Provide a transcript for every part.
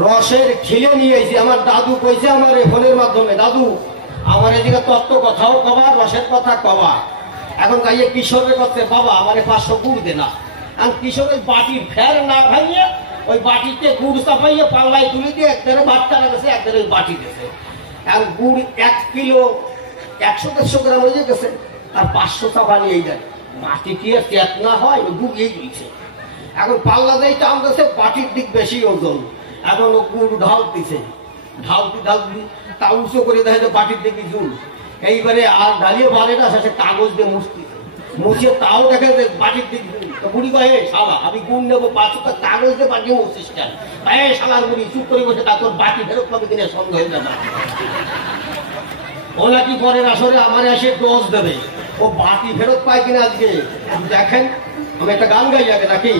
রসের খিলে নিয়ে এসেছি। আমার দাদু কইছে আমার ফোনের মাধ্যমে, দাদু আমার এদিকে তত্ত্ব কথাও কবা, রসের কথা কবা। এখন গাইয়ে কিশোরের করতে, বাবা আমার 500 গুড় দে না। আমি কিশোরের বাটির ফের না ভাইয়ে ওই বাটিতে গুড় চাপাইয়ে পাল্লায় তুলে দিয়ে একদারে ভাত টানা গেছে, একদারে ওই বাটি গেছে। এখন গুড় 1 কিলো 100-150 গ্রাম হয়ে গেছে, আর 500 চাপা নিয়েই দেয়। মাটি কি আর তেত না হয়, ডুবিয়ে দিয়েছে। এখন পাল্লা দেয় চাল গেছে, বাটির দিক বেশি ওজন। এখন ও গুড় ঢালতেছে, ঢালতি তা উঁচু করে দেখে যে বাটির দিকে জুল। এইবারে আর ঢালিয়ে পারে না, শেষে কাগজ দিয়ে মুছে তাও দেখে যে বাটির দিক জুল। তো বুড়ি কয়ে শালা আমি গুড় নেবো 500 কাগজ দিয়ে বাটিয়ে মুছিস কেন? শালার বুড়ি চুপ করে বসে তা তোর বাটি ফেরত পাবে কিনা সন্দেহ হয়ে যাবে। ও নাকি পরের আসরে আমার এসে ডোজ দেবে, ও বাটি ফেরত পায় কিনা আজকে দেখেন। আমি একটা গান গাই আগে নাকি?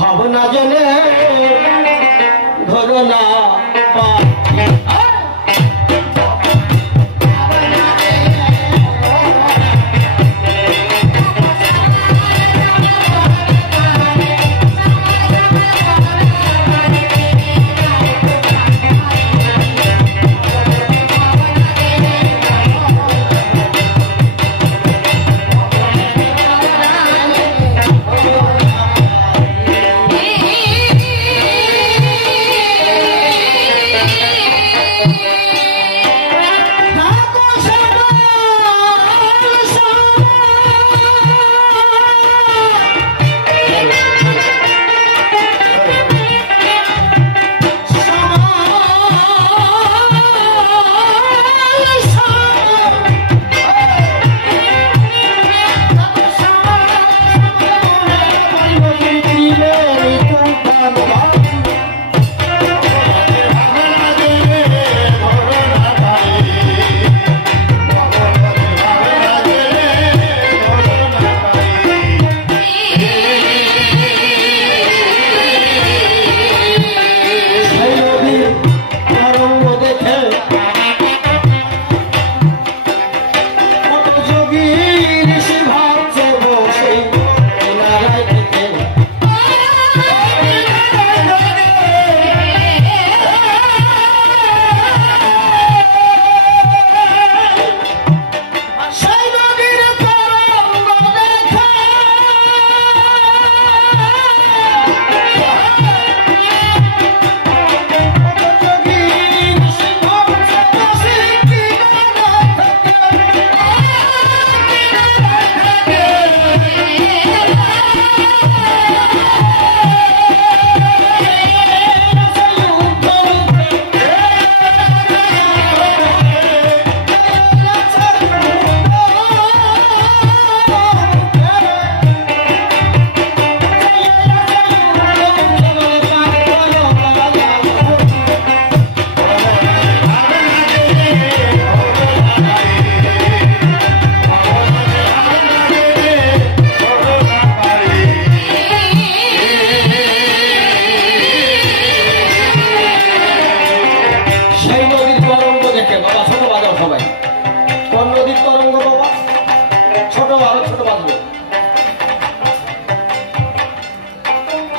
ভাবনা জেনে ধরো না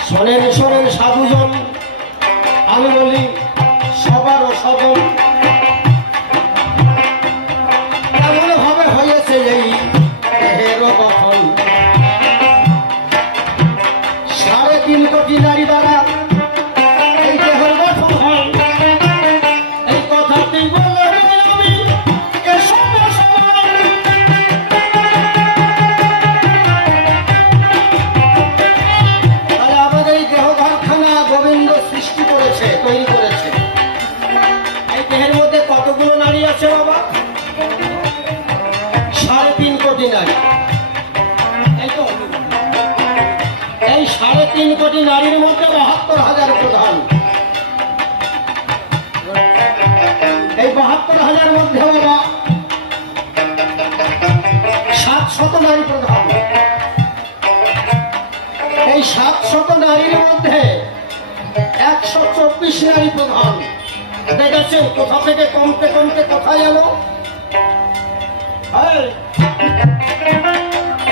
শোনেন শোনেন সাধুজন, আমি বলি সবার সদন এমন হবে 3.5 কোটি নারী, এই 3.5 কোটি নারীর মধ্যে 72,000 প্রধান। এই 72,000 মধ্যে বাবা 700 নারী প্রধান। এই 700 নারীর মধ্যে 124 নারী প্রধান। দেখেছেন কোথা থেকে কমতে কমতে কোথায় এলো?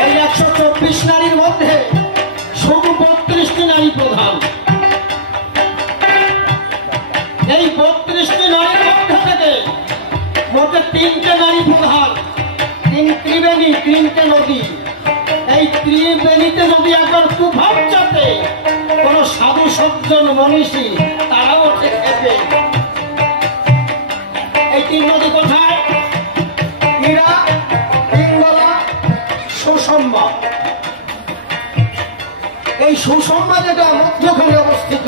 এই 124 নারীর মধ্যে শুধু 32টি নারী প্রধান। এই 32টি নারীর মধ্যে থেকে মোটে 3টে নারী প্রধান। 3 ত্রিবেণী, 3টে নদী। এই ত্রিবেণীতে যদি একবার তুফান চাপে কোন সাধু সজ্জন মনীষী তারাও ওঠে খেপে। এই 3 নদী কোথায়? মীরা, পিঙ্গলা, সুষমা। এই সুষমা যেটা মধ্যখানে অবস্থিত,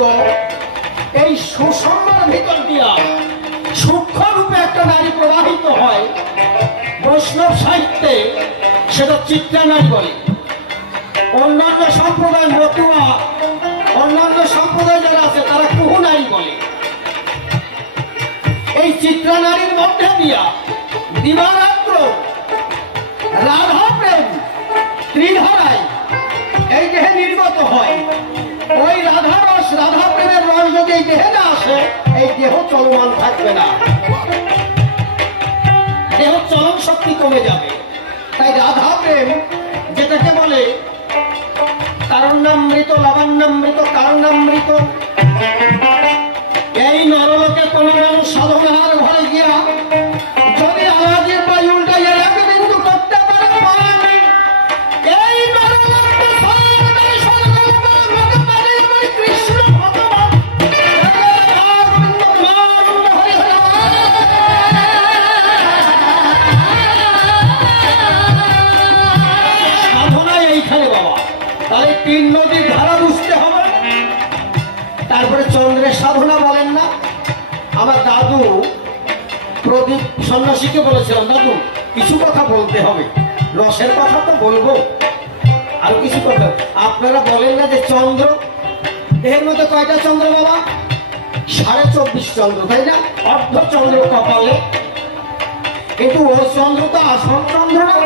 এই সুষমার ভিতর দিয়া সূক্ষ্ম রূপে একটা নারী প্রবাহিত হয়। বৈষ্ণব সাহিত্যে সেটা চিত্রা নারী বলে। অন্যান্য সম্প্রদায় মতুয়া, অন্যান্য সম্প্রদায় যারা আছে তারা কুহু নারী বলে। এই চিত্রা নারীর মধ্যে দিয়া দিবারাত্র রাধা প্রেম ত্রিধারায় এই দেহে নির্গত হয়। ওই রাধা রস, রাধা প্রেমের রস যদি এই দেহে না আসে, এই দেহ চলমান থাকবে না, দেহ চলন শক্তি কমে যাবে। তাই রাধা প্রেম যেটাকে বলে কারণামৃত, লাবণ্যামৃত, কারণামৃত, এই নরলোকে কোন মানুষ সাধনার ঘরে গিয়া যদি আওয়াজের পাই উল্টাইয়া রাখে কিন্তু করতে পারে এই কৃষ্ণ ভগবান সাধনায় এইখানে বাবা। তাহলে 3 নদীর ধারা বুঝতে হবে। তারপরে চন্দ্রের সাধনা বলেন না? আমার দাদু প্রদীপ সন্ন্যাসীকে বলেছিলাম, দাদু কিছু কথা বলতে হবে, রসের কথা তো বলবো, আর কিছু কথা। আপনারা বলেন না যে চন্দ্র দেহের মধ্যে কয়টা চন্দ্র বাবা? 24.5 চন্দ্র, তাই না? অর্ধ চন্দ্র কপালে। কিন্তু ওই চন্দ্র তো আসল চন্দ্র না।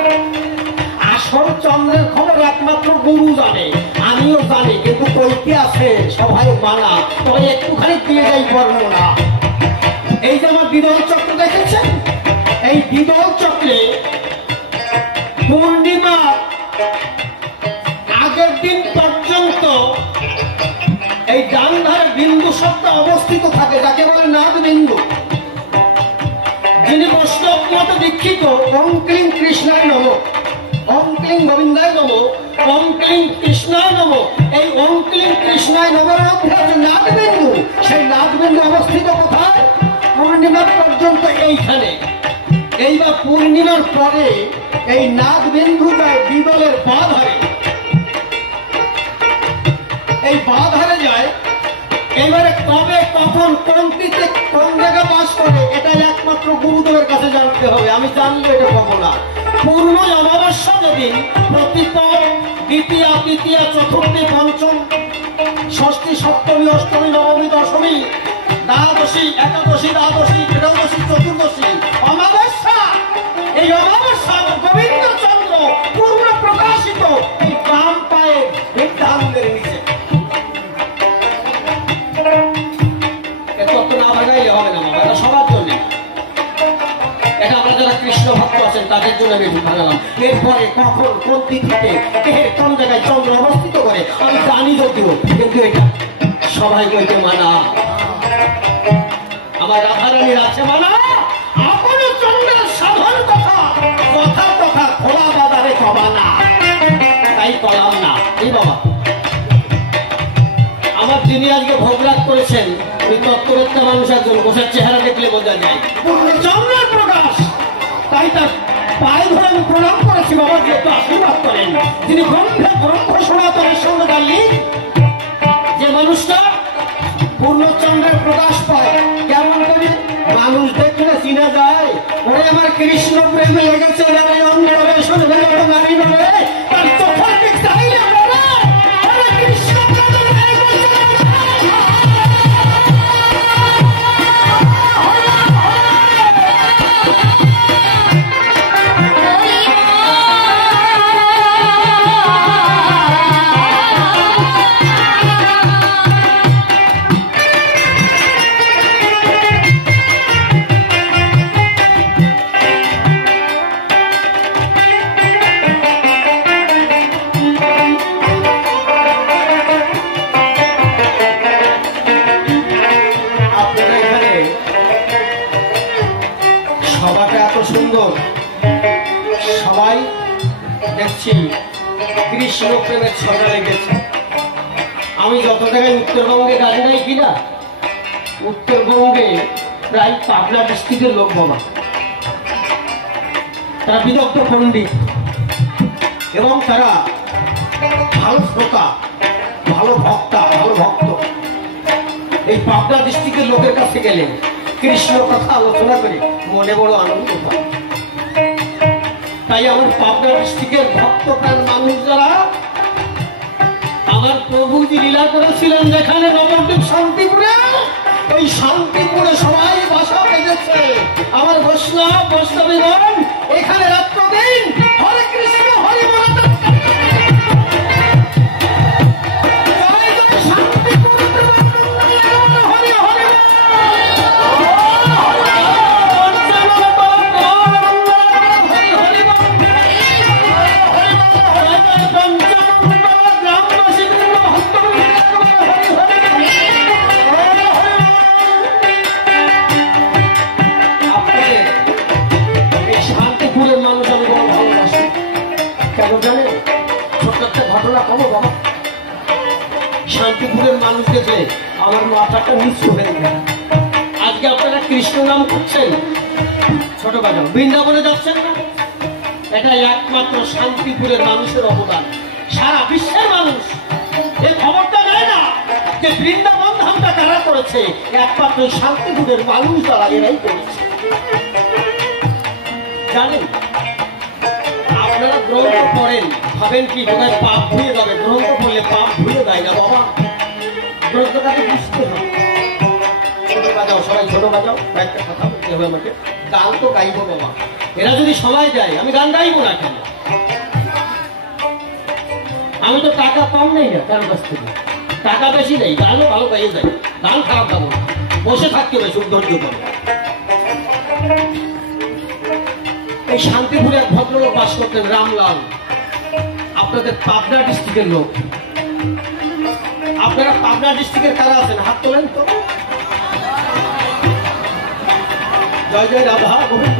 আসল চন্দ্রের খবর একমাত্র গুরু জানে, আমিও জানি, কিন্তু কইতে আছে সবাই মানা। তবে একটুখানি দিয়ে যাই বর্ণনা। এই যে আমার বিদল চক্র দেখেছেন, এই বিদল চক্রে পূর্ণিমা আগের দিন পর্যন্ত এই ডান ধারে বিন্দু শব্দ অবস্থিত থাকে, যাকে বলে নাদ বিন্দু। যিনি বৈষ্ণব মতে দীক্ষিত, ওম ক্লিং কৃষ্ণায় নমঃ, ওম ক্লিং গোবিন্দায় নমঃ, ওম ক্লিং কৃষ্ণায় নমঃ। এই ওম ক্লিং কৃষ্ণায় নমঃ মধ্যে আছে নাদ বিন্দু। সেই নাদ বিন্দু অবস্থিত কোথায়? পূর্ণিমা পর্যন্ত এইখানে। এইবার পূর্ণিমার পরে এই নাদ বিন্দু যায় বিদলের বাঁ ধারে। এই বাঁ ধারে যায়। এবারে কবে, কখন, কোন তিথি, কোন জায়গায় বাস করে, এটা একমাত্র গুরুদেবের কাছে জানতে হবে। আমি জানলে এটা পাবো না। পূর্ণ অমাবস্যা যেদিন, প্রতিপদ, দ্বিতীয়া, তৃতীয়া, চতুর্থী, পঞ্চম, ষষ্ঠী, সপ্তমী, অষ্টমী, নবমী, দশমী, দ্বাদশী, একাদশী, দ্বাদশী, ত্রয়োদশী, চতুর্দশী, অমাবস্যা। এই অমাবস্যা গোবিন্দ চন্দ্র পূর্ণ প্রকাশিত এই বাম পায়ে বৃদ্ধাঙ্গের নিচে। হবে না বাবা, এটা সবার জন্য। এটা আমরা যারা কৃষ্ণ ভক্ত আছেন তাদের জন্য আমি ভাঙালাম। এরপরে কখন, কোন তিথিতে, কোন জায়গায় চন্দ্র অবস্থিত করে আমি জানি যদিও, কিন্তু এটা সবাই বইতে মানা। আমার রাধারানীর আছে মানা। আপন চন্দ্রের সাধন কথা কথা কথা খোলা বাজারে কবা না, তাই কলাম না। এই বাবা আমার যিনি আজকে ভোগরাগ করেছেন, ওই তত্ত্ববেত্তা মানুষ একজন, বসার চেহারা দেখলে বোঝা যায় চন্দ্রের প্রকাশ। তাই তার পায়ে ধরে আমি প্রণাম করেছি বাবা, যেহেতু আশীর্বাদ করেন। তিনি ব্রহ্ম সনাতনের সঙ্গে দাঁড়িয়ে যে মানুষটা পূর্ণচন্দ্রের প্রকাশ পায়, কেমন করে মানুষ দেখলে চিনা যায়। ওরে আমার কৃষ্ণ প্রেমে লেগেছে সবাই দেখছি কৃষ্ণ প্রেমের ছড়া লেগেছে। আমি যত জায়গায় উত্তরবঙ্গে গাড়ি নাই কিনা, উত্তরবঙ্গে প্রায় পাবনা ডিস্ট্রিক্টের লোক বাবা, তারা বিদগ্ধ পণ্ডিত এবং তারা ভালো শ্রোতা, ভালো ভক্তা, ভালো ভক্ত। এই পাবনা ডিস্ট্রিক্টের লোকের কাছে গেলে কৃষ্ণ কথা আলোচনা করে মনে বড় আনন্দ পায়। তাই আমার পাবনা ডিস্ট্রিক্টের ভক্ত প্রাণ মানুষ যারা, আমার প্রভুজি লীলা করেছিলেন যেখানে নবদ্বীপ শান্তিপুরে, ওই শান্তিপুরে সবাই বাসা বেঁধেছে। আমার বৈষ্ণবীগণ এখানে রাত্র দিন হরে কৃষ্ণ হরি বলে শান্তিপুরের মানুষ দেখে আমার মাথাটা নিচু হয়ে গেল। আজকে আপনারা কৃষ্ণ নাম করছেন, ছোট বাজার বৃন্দাবনে যাচ্ছেন না, এটা একমাত্র শান্তিপুরের মানুষের অবদান। সারা বিশ্বের মানুষ এই খবরটা দেয় না যে বৃন্দাবন ধামটা কারা করেছে, একমাত্র শান্তিপুরের মানুষ তারা এরাই করেছে। জানেন, আপনারা গ্রন্থ পড়েন, ভাবেন কি বোধহয় পাপ ধুয়ে যাবে। গ্রন্থ পড়লে পাপ ধুয়ে যায় না বাবা, গ্রন্থটাকে বুঝতে হবে। ছোট বাজাও, সবাই ছোট বাজাও, একটা কথা বলতে হবে আমাকে। গান তো গাইবো বাবা, এরা যদি সময় দেয় আমি গান গাইবো না কেন? আমি তো টাকা কম নেই না কারোর কাছ থেকে, টাকা বেশি নেই, গানও ভালো গাইয়ে যায়, গান খারাপ গাবো না, বসে থাকতে হবে সৌন্দর্য করে। এই শান্তিপুরে এক ভদ্রলোক বাস করতেন, রামলাল, আপনাদের পাবনা ডিস্ট্রিক্টের লোক। আপনারা পাবনা ডিস্ট্রিক্টের কারা আছেন হাত তোলেন তো। জয় জয় রাধা গোবিন্দ।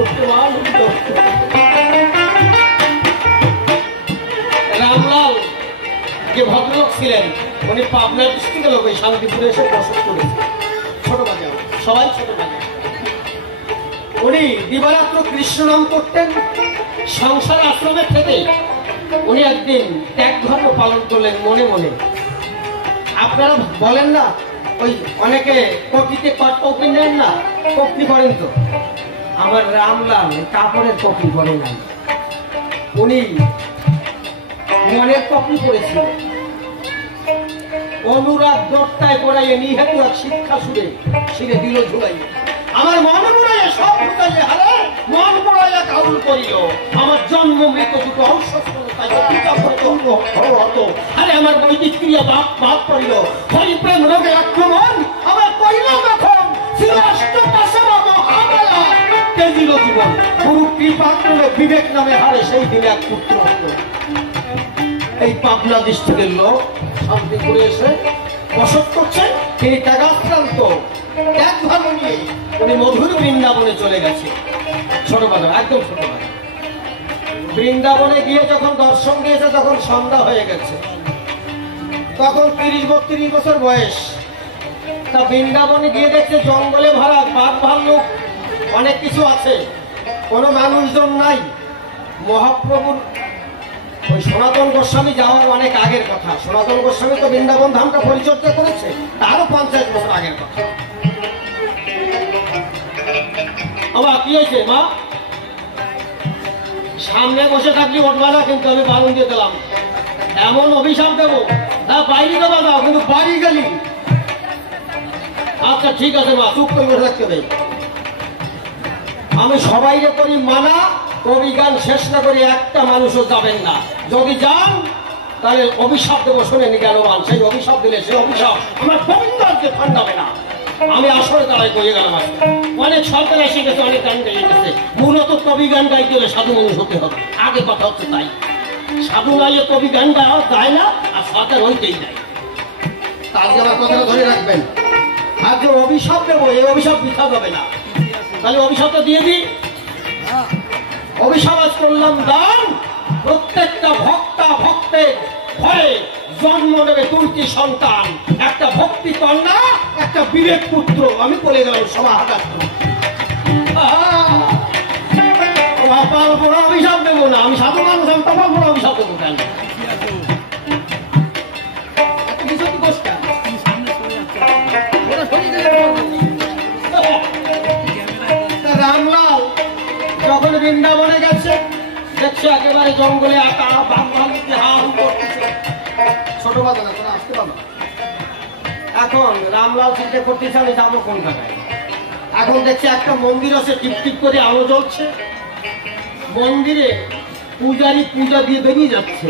রামলাল যে ভদ্রলোক ছিলেন, উনি পাবনা ডিস্ট্রিক্টের লোক, ওই শান্তিপুরে এসে বসত করেছেন। ছোট বাজার, সবাই ছোট বাজার। উনি দিবারাত্র কৃষ্ণ নাম করতেন। সংসার আশ্রমে থেকে উনি একদিন ত্যাগ ধর্ম পালন করলেন মনে মনে। আপনারা বলেন না ওই অনেকে কপিতে কপি নেন না, কপি করেন তো, আমার রামলাল কাপড়ের কপি করে নাই, উনি মনের কপি করেছিলেন। অনুরাগ দত্তায় পড়াইয়ে নিহেতু এক শিক্ষা সুরে শিরে দিল ঝুলাইয়ে। আমার মন মুড়াইয়া সব ফুটাইলে হারে, মন মুড়াইয়া কাউল করিল। আমার জন্ম মৃত দুটো অংশ আরে আমার বৈদিক ক্রিয়া বাপ বাপ করিল। হরিপ্রেম রোগে আক্রমণ আমার করিল তখন ছিল অষ্টপাশা মহামায়া তেজিল জীবন। গুরু কৃপা করলে বিবেক নামে হারে সেই দিনে এক পুত্র। এই পাবনা ডিস্ট্রিক্টের লোক শান্তিপুরে এসে বসত করছেন। তিনি ত্যাগাক্রান্ত, ত্যাগ ধর্ম নিয়ে উনি মধুর বৃন্দাবনে চলে গেছে। ছোট বাজার, একদম ছোট বাজার। বৃন্দাবনে গিয়ে যখন দর্শন দিয়েছে তখন সন্ধ্যা হয়ে গেছে, তখন 30-32 বছর বয়স। তা বৃন্দাবনে গিয়ে দেখছে জঙ্গলে ভরা, বাঘ ভাল্লুক অনেক কিছু আছে, কোনো মানুষজন নাই। মহাপ্রভুর ওই সনাতন গোস্বামী যাওয়ার অনেক আগের কথা। সনাতন গোস্বামী তো বৃন্দাবন ধামটা পরিচর্যা করেছে, তারও 50 বছর আগের কথা। আবার কি হয়েছে মা? সামনে বসে থাকলি উঠবা না, কিন্তু আমি বারণ দিয়ে দিলাম, এমন অভিশাপ দেবো বাইরে দেবা দাও, কিন্তু বাড়ি গেলি। আচ্ছা ঠিক আছে মা, চুপ করে বসে থাকতে হবে। আমি সবাইকে করি মানা, কবি গান শেষ না করে একটা মানুষও যাবেন না। যদি যান তাহলে অভিশাপ দেবো, শোনেনি জ্ঞানবান। সেই অভিশাপ দিলে সেই অভিশাপ আমার গোবিন্দকে ঠান্ডাবে না। আমি আসলে তারাই করে গেলাম। অনেক সরকার এসে গেছে, অনেক গান গাইয়ে গেছে। মূলত কবি গান গাইতে হলে সাধু মানুষ হতে হবে, আগে কথা হচ্ছে তাই। সাধু গাইলে কবি গান গাওয়া যায় না, আর সরকার হইতেই নাই। আজকে আমার কথাটা ধরে রাখবেন, আজকে অভিশাপ দেবো, এই অভিশাপ মিথ্যা যাবে না। তাহলে অভিশাপটা দিয়ে দিই। অভিসমাজ করলাম দান, প্রত্যেকটা ভক্তা ভক্তের ঘরে জন্ম নেবে দুইটি সন্তান, একটা ভক্তি কন্যা, একটা বিবেক পুত্র। আমি বলে গেলাম সভা হাজার বড় অভিশাপ দেবো না, আমি সাধু মানুষ, আমি তোমার বড় অভিশাপ দেবো কেন? রামলাল যখন বৃন্দাবনে গেছে, দেখছে একেবারে জঙ্গলে আটা ছোট বাবা আসতে পারবো। এখন রামলাল চিন্তা করতেছে আমি যাবো কোন জায়গায়। এখন দেখছে একটা মন্দির আছে, টিপ টিপ করে আলো জ্বলছে, মন্দিরে পূজারি পূজা দিয়ে বেরিয়ে যাচ্ছে।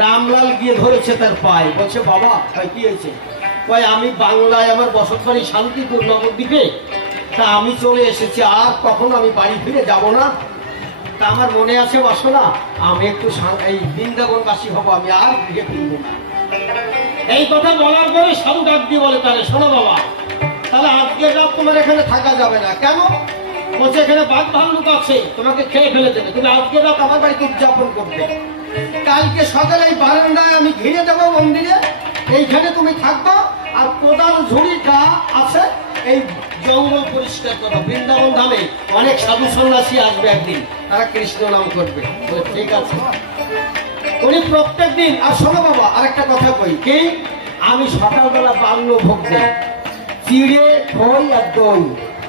রামলাল গিয়ে ধরেছে তার পায়ে, বলছে বাবা কি হয়েছে? কয় আমি বাংলায় আমার বসত বাড়ি শান্তিপুর নবদ্বীপে, তা আমি চলে এসেছি, আর কখনো আমি বাড়ি ফিরে যাব না। তা আমার মনে আছে বাসনা, আমি একটু এই বৃন্দাবনবাসী হবো, আমি আর গৃহে ফিরবো না। এই কথা বলার পরে সাধু ডাক দিয়ে বলে তাহলে শোনো বাবা, তাহলে আজকের রাত তোমার এখানে থাকা যাবে না। কেন? বলছে এখানে বাঘ ভাল্লুক আছে, তোমাকে খেয়ে ফেলে দেবে, তুমি আজকের রাত আমার বাড়িতে উদযাপন করবে। কালকে সকালে এই বারান্দায় আমি ঘিরে দেবো মন্দিরে, এইখানে তুমি থাকবো, আর কোদাল ঝুড়িটা আছে, এই জঙ্গল পরিষ্কার করো। বৃন্দাবন ধামে অনেক সাধু সন্ন্যাসী আসবে একদিন, তারা কৃষ্ণ নাম করবে। ঠিক আছে। উনি প্রত্যেক দিন, আর শোনো বাবা আরেকটা কথা কই, কি আমি সকালবেলা বাল্যভোগ দেই, চিড়ে খই আর দই,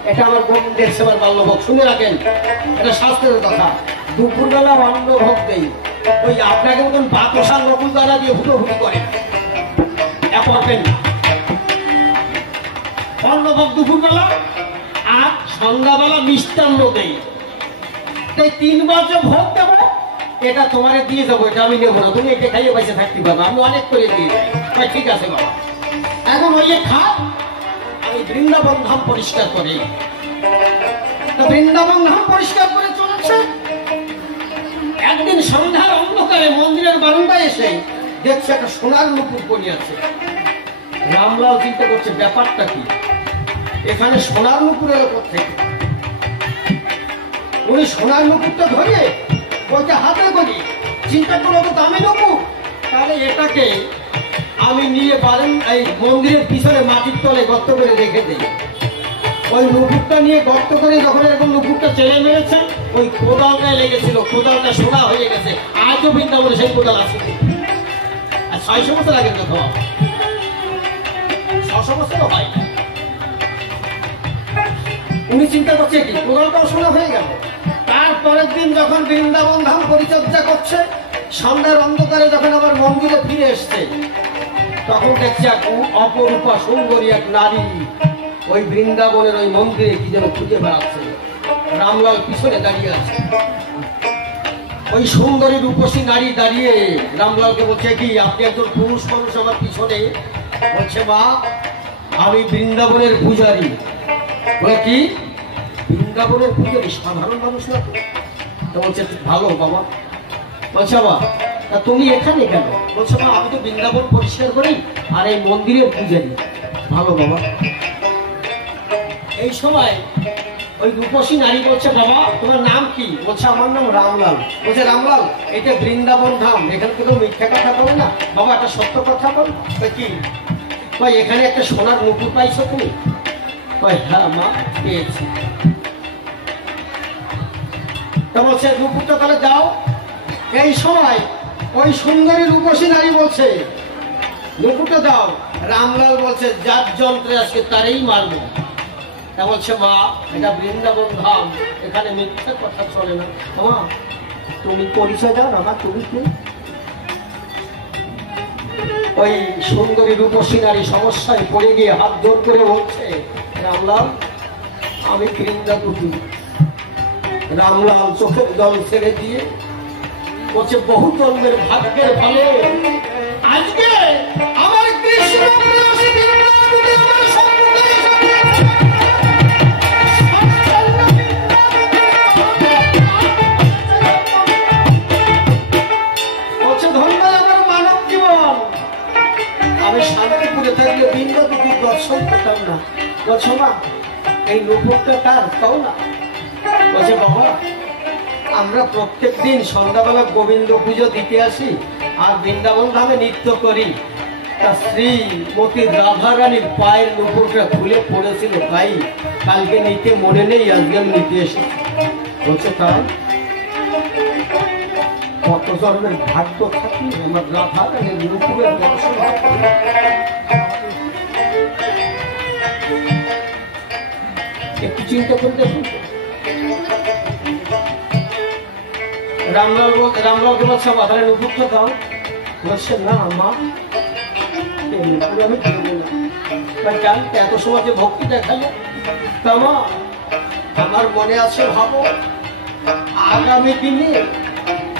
এটা আমার গোবিন্দের সেবার বাল্যভোগ, শুনে রাখেন, এটা শাস্ত্রের কথা। দুপুরবেলা অন্নভোগ দেই, ওই আপনাকে মতন বাতাসা নকুল দ্বারা দিয়ে হুটোহুটি করে করবেন না। অন্নভোগ দুপুরবেলা, আর সন্ধ্যাবেলা মিষ্টান্ন দেই। তাই 3 বার যে ভোগ দেবো, এটা তোমারে দিয়ে যাবো, এটা আমি নেবো না, তুমি এটা খাইয়ে পয়সা থাকতে পারবো, আমি অনেক করে দিয়ে যাই। ঠিক আছে বাবা, এখন ওই খা, আমি বৃন্দাবন ধাম পরিষ্কার করি। বৃন্দাবন ধাম পরিষ্কার করে চলেছে। একদিন সন্ধ্যার অন্ধকারে মন্দিরের বারান্দায় এসে দেখছে একটা সোনার নুপুর পড়ে আছে। রামলাল চিন্তা করছে ব্যাপারটা কি, এখানে সোনার নুপুরের উপর থেকে। উনি সোনার নুপুরটা ধরে ওইটা হাতে করি, চিন্তা করলো তো দামি নুপুর, তাহলে এটাকে আমি নিয়ে পারেন এই মন্দিরের পিছনে মাটির তলে গর্ত করে রেখে দিই। ওই নুপুরটা নিয়ে গর্ত করে যখন এরকম নুপুরটা চেলে মেরেছে, ওই কোদালটায় লেগেছিল, কোদালটা সোনা হয়ে গেছে। আজও বৃন্দাবনে সেই কোদাল আছে। আর 600 বছর আগের কথা, 600 বছরও হয় না। উনি চিন্তা করছে কি কোদালটাও সোনা হয়ে গেল। তারপরের দিন যখন বৃন্দাবন ধাম পরিচর্যা করছে, সন্ধ্যার অন্ধকারে যখন আবার মন্দিরে ফিরে এসছে, তখন দেখছে এক অপরূপা সুন্দরী এক নারী ওই বৃন্দাবনের ওই মন্দিরে কি যেন খুঁজে বেড়াচ্ছে। রামলাল পিছনে দাঁড়িয়ে আছে। ওই সুন্দরী রূপসী নারী দাঁড়িয়ে রামলালকে বলছে কি আপনি একজন পুরুষ মানুষ আমার পিছনে? বলছে মা আমি বৃন্দাবনের পূজারী। বলে কি বৃন্দাবনের পূজারী? সাধারণ মানুষ না তো? বলছে ভালো বাবা। বলছে বাবা তা তুমি এখানে কেন? বলছে মা আমি তো বৃন্দাবন পরিষ্কার করি আর এই মন্দিরের পূজারী। ভালো বাবা। এই সময় ওই রূপসী নারী বলছে বাবা তোমার নাম কি? বলছে আমার নাম রামলাল। বলছে রামলাল এটা বৃন্দাবন ধাম, এখানে তো মিথ্যা কথা বলে না বাবা, একটা সত্য কথা বল। কি এখানে একটা সোনার নুপুর পাইছো তুমি? হ্যাঁ মা পেয়েছি। তা বলছে নুপুরটা তাহলে দাও। এই সময় ওই সুন্দরী রূপসী নারী বলছে নুপুরটা দাও। রামলাল বলছে যার যন্ত্রে আজকে তারই মারবো। তা বলছে মা এটা বৃন্দাবন ধাম, এখানে মিথ্যা কথা চলে না। মা তুমি পরিচয় দাও না মা, তুমি কি? ওই সুন্দরী রূপসী নারী সমস্যায় পড়ে গিয়ে হাত জোর করে বলছে রামলাল আমি বৃন্দাবতী। রামলাল চোখের জল ছেড়ে দিয়ে বলছে বহু জন্মের ভাগ্যের ফলে আজকে আমার কৃষ্ণ দর্শন পেতাম না। বলছো মা এই নুপুরটা কার? তাও না। বলছে বাবা আমরা প্রত্যেক দিন সন্ধ্যাবেলা গোবিন্দ পুজো দিতে আসি আর বৃন্দাবন ধামে নৃত্য করি। তা শ্রীমতী রাধারানীর পায়ের নুপুরটা খুলে পড়েছিল, তাই কালকে নিতে মনে নেই, আজকে আমি নিতে এসেছি। বলছে তাই কত জন্মের ভাগ্য থাকি আমার রাধারানীর নুপুরের দর্শন। একটু চিন্তা করে দেখুন। রামলালকে বলছে তাহলে নুপুরটা দাও। বলছে না মা, আমি এত সময় যে ভক্তি দেখালো। তা মা, আমার মনে আছে ভাবো আগামী দিনে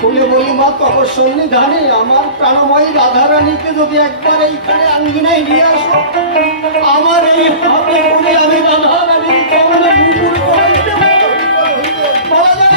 বলে বলি মা তখন সন্নিধানে আমার প্রাণময়ী রাধারানীকে যদি একবার এইখানে আঙ্গিনায় নিয়ে আসো, আমার এই হাতে করে আমি রাধারানীর কমলে নুপুর করে দেব। বলা যায়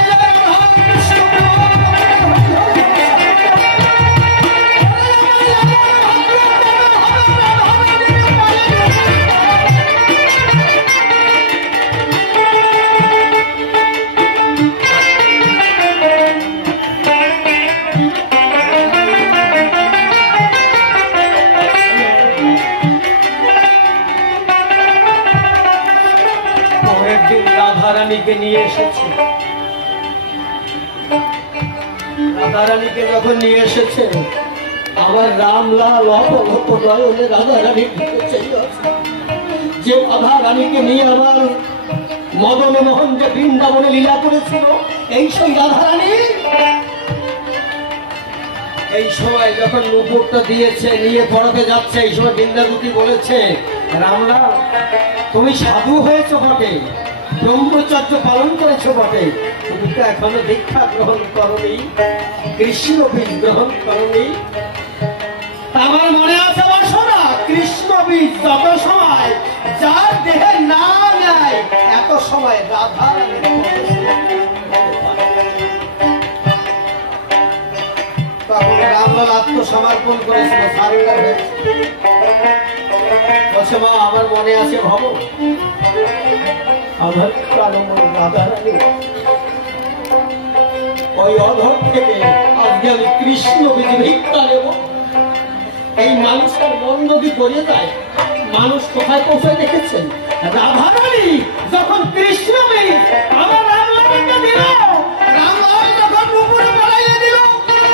রাধারানীকে নিয়ে এসেছে। রাধারানীকে যখন নিয়ে এসেছে, আমার রামলাল অপলক নয়নে রাধারানী যে রাধারানীকে নিয়ে আমার মদন মোহন যে বৃন্দাবনে লীলা করেছিল, এই সেই রাধারানী এই সময় যখন নুপুরটা দিয়েছে নিয়ে পড়াতে যাচ্ছে, এই সময় বৃন্দাবতী বলেছে রামলাল তুমি সাধু হয়েছ বটে, ব্রহ্মচর্য পালন করেছো বটে, তুমি তো এখনো দীক্ষা গ্রহণ করনি, কৃষ্ণ বীজ গ্রহণ করনি। আমার মনে আছে বর্ষনা, কৃষ্ণ বীজ যত সময় যার দেহে না নেয় এত সময় রাধা রামলাল আত্মসমর্পণ করেছিল, সারেন্ডার হয়েছে। বলছে মা আমার মনে আছে ভব আমার প্রাণময় রাধারানী ওই অধর থেকে আজকে আমি কৃষ্ণ বীজ ভিক্ষা নেব। এই মানুষের মন যদি গড়িয়ে যায়, মানুষ কোথায় পৌঁছে দেখেছেন? রাধারানী যখন কৃষ্ণ বীজ আমার রামলালকে দিল, রামলাল যখন নুপুরে বাড়াইয়ে দিল,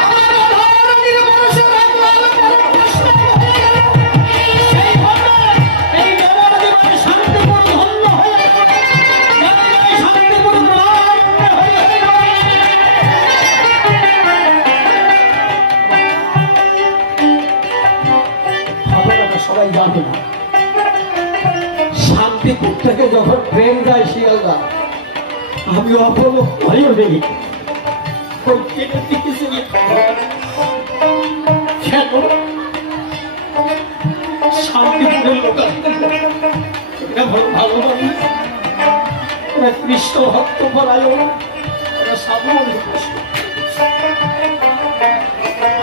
আমার রাধারানীর মানুষের রামলাল কৃষ্ণ হয়ে গেল। সেই ভাবে এই দেবর জীবনে শান্তিপুর ধন্য হয়ে শান্তিপুর সবাই জানে না। শান্তিপুর থেকে যখন ট্রেন যায় শিয়ালদা, আমি অপলক হয়ে নেই শান্তিপুরের লোক ভালো মানুষ, কৃষ্ণ ভক্ত পরায়ণ, সাধু।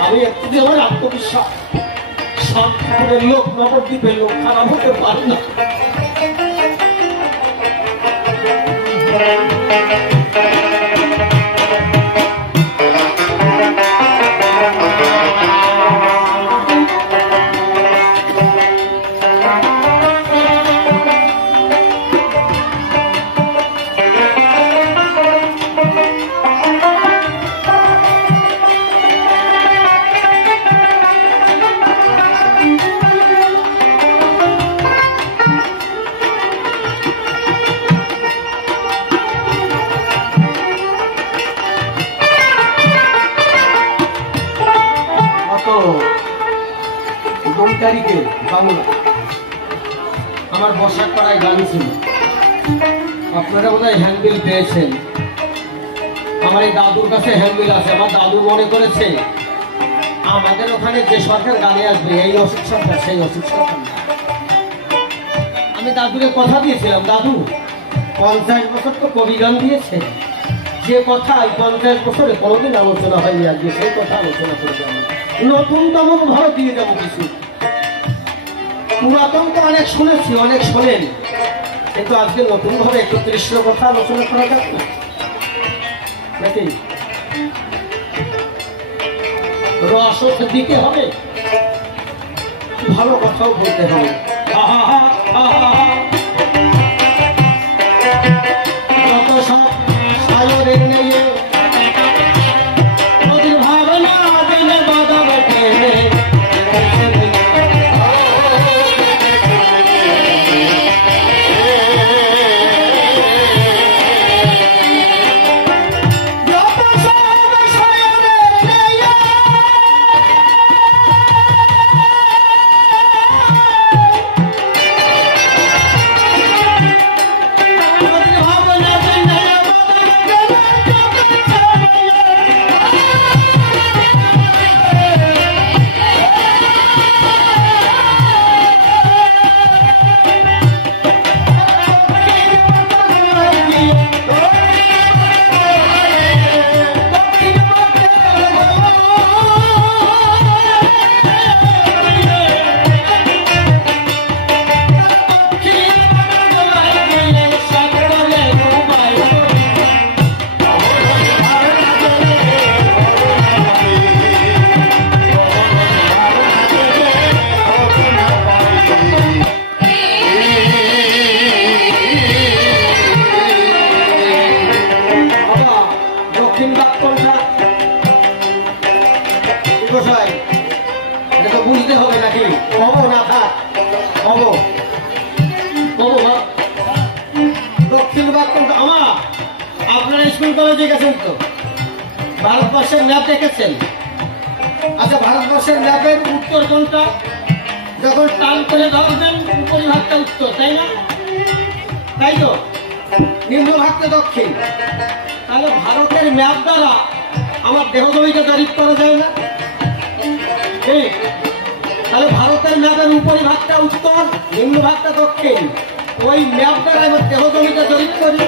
আমি একটু আমার আত্মবিশ্বাস, শান্তিপুরের লোক নবদ্বীপের লোক খারাপ হতে পারে না। আমার বসার পাড়ায় গাড়ি ছিল, আপনারা বোধহয় হ্যান্ডবিল পেয়েছেন। আমার এই দাদুর কাছে হ্যান্ডবিল আছে। আমার দাদু মনে করেছে আমাদের ওখানে যে সরকার গাড়ি আসবে, এই অসুখ সরকার সেই অসুখ সরকার। আমি দাদুকে কথা দিয়েছিলাম, দাদু 50 বছর তো কবি গান দিয়েছে, যে কথা 50 বছরে কোনোদিন আলোচনা হয়নি, আজকে সেই কথা আলোচনা করে যাবো। নতুন তেমন ভালো দিয়ে যাবো কিছু, পুরাতন তো অনেক শুনেছি, অনেক শোনেন, কিন্তু আজকে নতুন ভাবে একটু কৃষ্ণ কথা আলোচনা করা যাক না নাকি? রসদ দিতে হবে, ভালো কথাও বলতে হবে। যত সব সায়রের নেই ওদের ভাবনা দিলে বাধা বেঁধে বুঝতে হবে নাকি? কব না থাক কব কব দক্ষিণ ভাগ কোনটা? আমার আপনারা স্কুল কলেজে গেছেন তো, ভারতবর্ষের ম্যাপ দেখেছেন? আচ্ছা, ভারতবর্ষের ম্যাপের উত্তর কোনটা? যখন টান করে ধরবেন উপরিভাগটা উত্তর, তাই না? তাই তো, নিম্নভাগটা দক্ষিণ। তাহলে ভারতের ম্যাপ দ্বারা আমার দেহ জমিটা জরিপ করা যায় না? ঠিক। তাহলে ভারতের ম্যাপের উপরিভাগটা উত্তর, নিম্নভাগটা দক্ষিণ। ওই ম্যাপ দ্বারা আমার দেহ জমিটা জরিপ করি,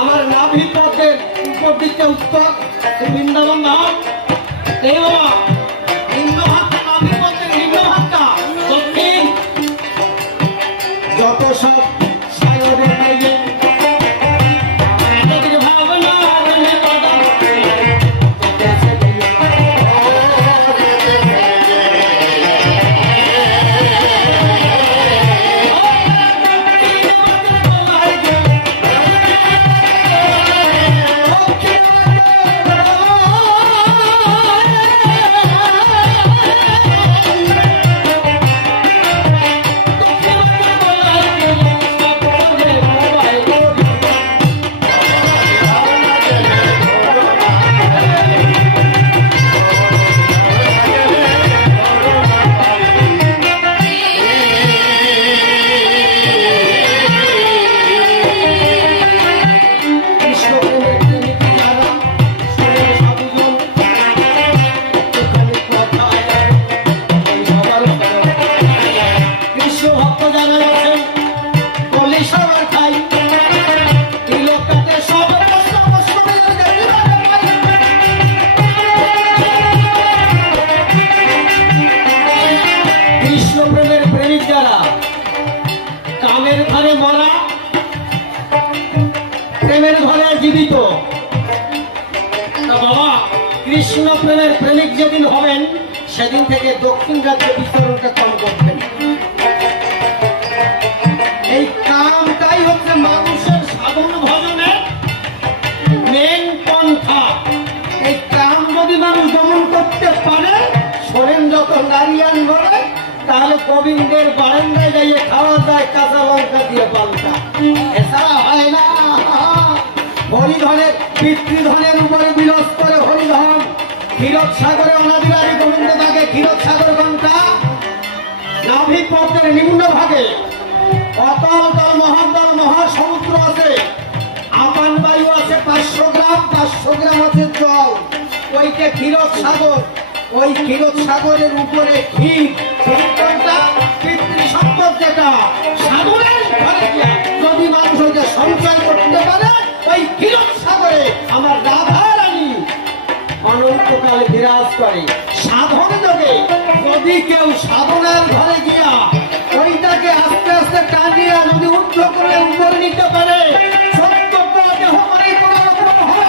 আমার নাভি পথের উপর দিকটা উত্তর, বৃন্দাবন ধাম। এই বাবা, নিম্নভাগটা নাভি পথের নিম্নভাগটা দক্ষিণ। যত সব সায়রের বাইরে ভাবনা জীবিত। বাবা, কৃষ্ণ প্রেমের প্রেমিক যেদিন হবেন সেদিন থেকে দক্ষিণ রাজ্যে বিচরণটা কম করবেন। এই কামটাই হচ্ছে মানুষের সাধন ভজনের মেন পন্থা। এই কাম যদি মানুষ দমন করতে পারে, শোনেন যত নারিয়ান বলে, তাহলে গোবিন্দের বারান্দায় যাইয়ে খাওয়া যায় কাঁচা লঙ্কা দিয়ে পাল্টা, এছাড়া হয় না। হরিধনের পিতৃধনের উপরে বিরাজ করে হরিধন, ক্ষীরোদ সাগরে অনাদিবাড়ি গোবিন্দ থাকে। ক্ষীরোদ সাগর কোনটা? নাভি পথের নিম্ন ভাগে অতল তল মহাতল মহাসমুদ্র আছে, আপান বায়ু আছে 500 গ্রাম, 500 গ্রাম আছে জল, ওইটা ক্ষীরোদ সাগর। ওই ক্ষীরোদ সাগরের উপরে ক্ষীর, কোনটা? পিতৃ সম্পদ, যেটা সাগরের ঘরে যদি মানুষ ওইটা সঞ্চয় করতে পারে, ওই ক্ষীরোদ সাগরে আমার রাধা রানী অনন্তকালে বিরাজ করে। সাধন যোগে যদি কেউ সাধনার ঘরে গিয়া ওইটাকে আস্তে আস্তে টানিয়া যদি উদ্ধ করে উপরে নিতে পারে, সত্য দেহ মানে কোনো রকম হবে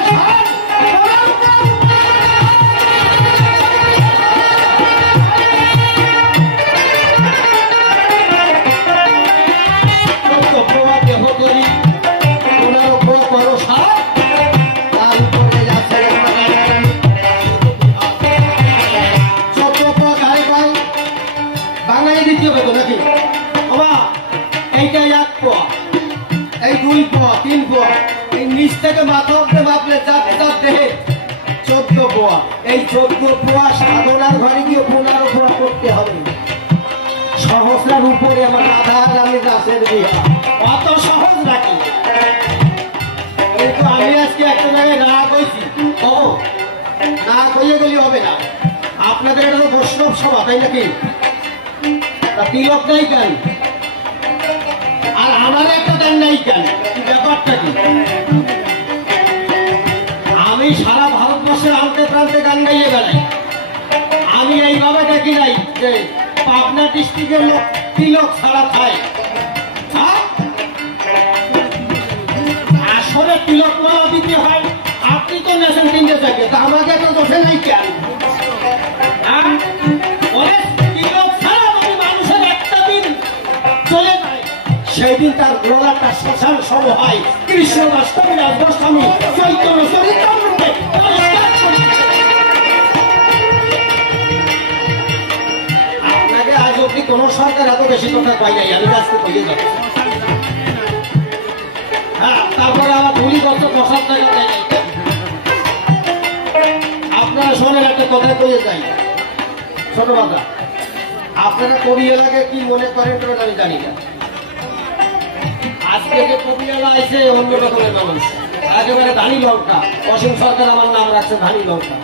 14 পোয়া সাধনার ঘরে গিয়ে 15 পোয়া করতে হবে। সহস্রার উপরে আমার রাধা রানীর রাসের বিয়ে, অত সহজ নাকি? কিন্তু আমি আজকে একটা জায়গায় না কইছি, ও না কইয়ে গেলে হবে না। আপনাদের এটা তো বৈষ্ণব সভা, তাই নাকি? তিলক নাই কেন? আর আমার একটা দেন নাই কেন? ব্যাপারটা কি? আমি সারা ভারতবর্ষের আন্তে প্রান্তে গান গাইয়ে বেড়াই। আমি এইভাবে দেখি নাই যে পাবনা ডিস্ট্রিক্টের লোক তিলক ছাড়া খায়। আসলে তিলক মালা দিতে হয়। আপনি তো নেছেন 3টে জায়গায়, তা আমাকে তো দোষে নাই কেন? তিলক ছাড়া যদি মানুষের একটা দিন চলে যায়, সেই দিন তার গলাটা শ্মশান সম হয়। কৃষ্ণাষ্টমী, রাজদশমী, চৈতন্য চরিতামৃতে আপনাকে আজ অব্দি কোন সরকার এত বেশি কথা পাই নাই। আমি আজকে কইয়ে যাচ্ছি। হ্যাঁ, তারপরে আমার ভুলি করতে বসার জায়গা দেয় নাই। আপনারা শোনেন, একটা কথা কইয়ে যাই। ছোট বাবা, আপনারা কবি এলাকায় কি মনে করেন আমি জানি না। আজকে যে কবি এলা আছে অন্য রকমের মানুষ, একেবারে ধানি লঙ্কা। অসীম সরকার আমার নাম রাখছে ধানি লঙ্কা।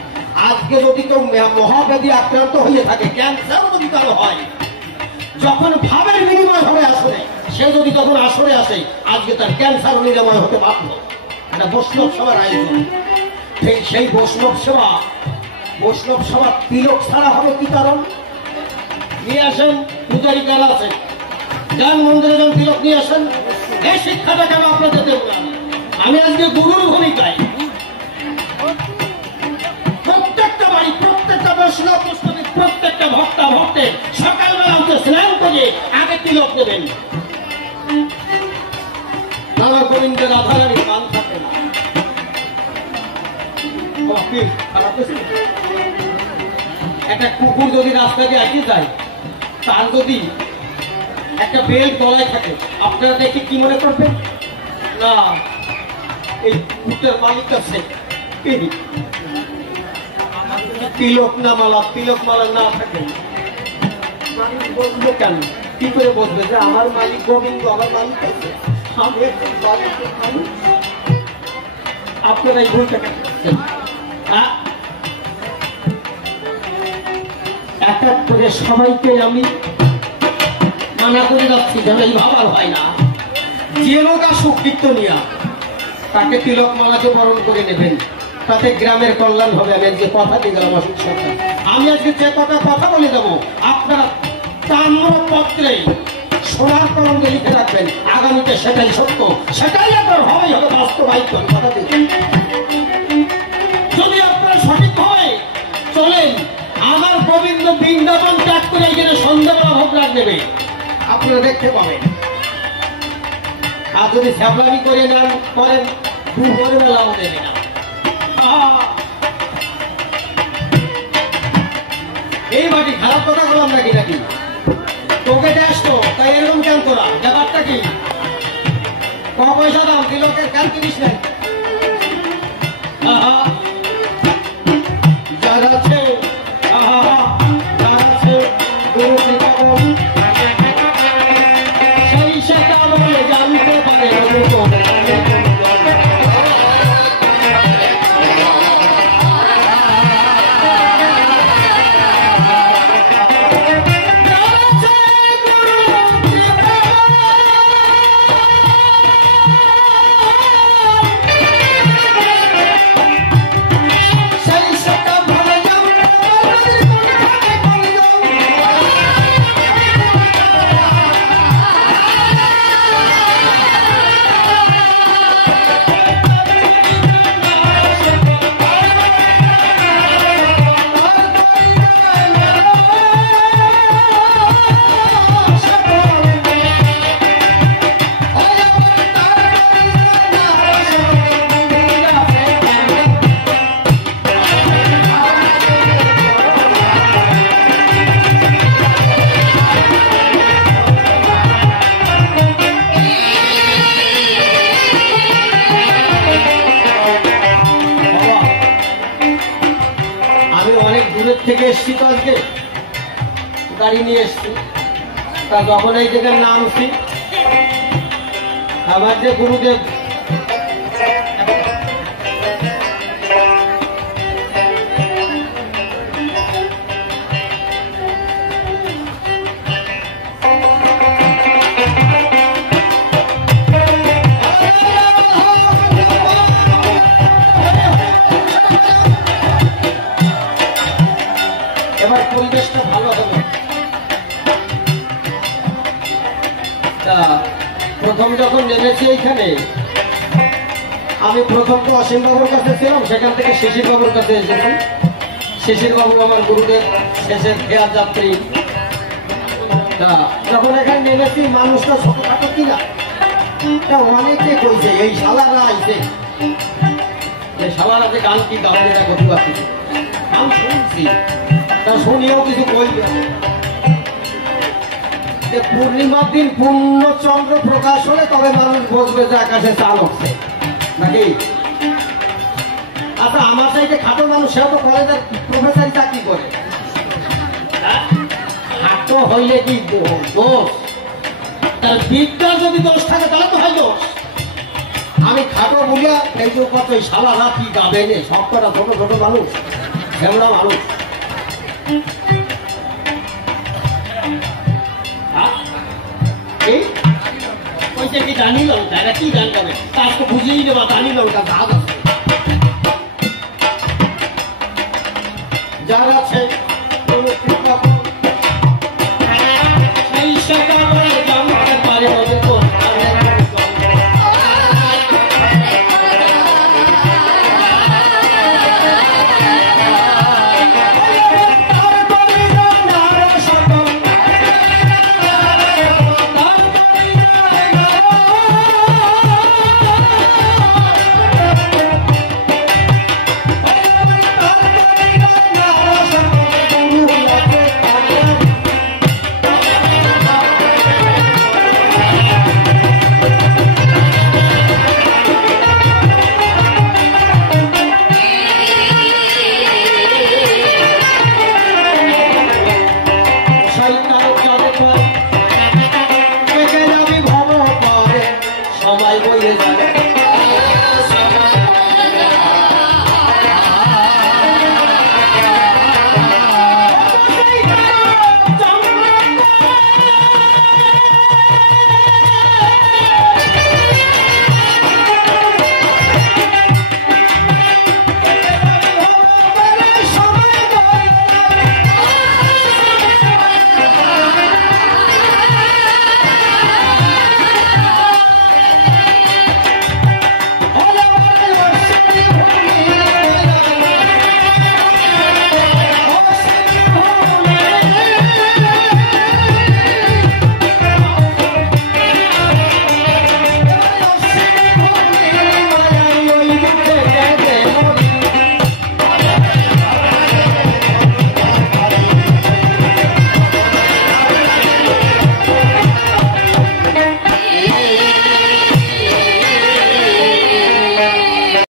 আজকে যদি কেউ মহাব্যাধি আক্রান্ত হয়ে থাকে, ক্যান্সার যদি কারো হয়, যখন ভাবের বিনিময় হবে আসরে, সে যদি তখন আসরে আসে, আজকে তার ক্যান্সার নিরাময় হতে বাধ্য। এটা বৈষ্ণব সভার আয়োজন। সেই বৈষ্ণব সেবা তিলক ছাড়া হবে কি কারণ? নিয়ে আসেন পূজারী কারা আছে, যান মন্দিরে যান, তিলক নিয়ে আসেন। এই শিক্ষাটা কেন আপনাদের দেব না? আমি আজকে গুরুর ভূমিকায় প্রত্যেকটা বাড়ি, প্রত্যেকটা বৈষ্ণব বৈষ্ণবী, প্রত্যেকটা ভক্তা ভক্তের সকালবেলা উঠে স্নান করে আগে তিলক দেবেন। নানা গোবিন্দের আধারে গান থাকে না। একটা কুকুর যদি রাস্তা দিয়ে আসতে যায়, তার যদি একটা বেল গলায় থাকে, আপনারা দেখে কি মনে করবেন? না, এই কুকুরের মালিক আছে তিলক না মালা, তিলক মালা না থাকে বলবো কেন? কি করে বলবে যে আমার মালিক গোবিন্দ, আমার মালিক আছে? আপনারা এই ভুলটা কেন? এক এক করে সবাইকে আমি মানা করে যাচ্ছি যেন এই ভাবার হয় না। যে লোক আসুক কীর্তনিয়া, তাকে তিলক মালাকে বরণ করে নেবেন, তাতে গ্রামের কল্যাণ হবে। আমি আজকে কথা দিয়ে গেলাম অসুখ সরকার, আমি আজকে যে কথা বলে যাবো, আপনারা তাম্রপত্রে সোনার কলমে লিখে রাখবেন। আগামীতে সেটাই সত্য, সেটাই আপনার হবেই হবে বাস্তবায়িত। কথা দিচ্ছেন, যদি আপনারা সঠিকভাবে চলেন, আমার গোবিন্দ বৃন্দাবন ত্যাগ করে এখানে সন্ধ্যাবেলা ভোগ রাখ দেবে, আপনারা দেখতে পাবেন। আর যদি ছ্যাবলামি করে নেন করেন, দুপুর বেলাও দেবে না। এই বাড়ি খারাপ কথা বললাম নাকি? নাকি তোকে দেশ তো, তাই এরকম কেন তোরা? ব্যাপারটা কি? ক পয়সা দাম তিলকের কেন কিনিস না? যারা আছে গুরু কৃপা সেই সেটা বলে জানতে পারে। দূরের থেকে এসছি তো আজকে গাড়ি নিয়ে এসছি। তা যখন এই জায়গায় নামছি আমার যে গুরুদেব এবার পরিবেশটা ভালো হবে। প্রথম যখন নেমেছি এইখানে আমি প্রথম তো অসীম বাবুর কাছে ছিলাম, সেখান থেকে শিশির বাবুর কাছে এসেছি। শিশির বাবু আমার গুরুদেব, শেষের খেয়াল যাত্রী। যখন এখানে নেমেছি মানুষটা ছোটখাটো কিনা অনেকে কইছে এই শালারা আইছে, এই শালারা যে গান কি গান এটা গতিবাদ কিছু গান শুনছি, তা শুনিও কিছু কইবে। পূর্ণিমার দিন পূর্ণ চন্দ্র প্রকাশ হলে তবে মানুষ বুঝবে যে আকাশে চাল উঠছে নাকি। আচ্ছা আমার সাইডে খাটো মানুষ, সেও তো কলেজের প্রফেসর চাকরি করে, খাটো হইলে কি দোষ? তার বিদ্যা যদি দোষ থাকে তাহলে তো হয় দোষ। আমি খাটো বলিয়া এই যে কত শালা রাতি গাবে নে, সব কটা ছোট ছোট মানুষ, ঝেমড়া মানুষ। কি জানি লঙ্কা, এটা কি গান গাবে তার তো বুঝেই নেবা। জানি লঙ্কা দাগ আছে, যার আছে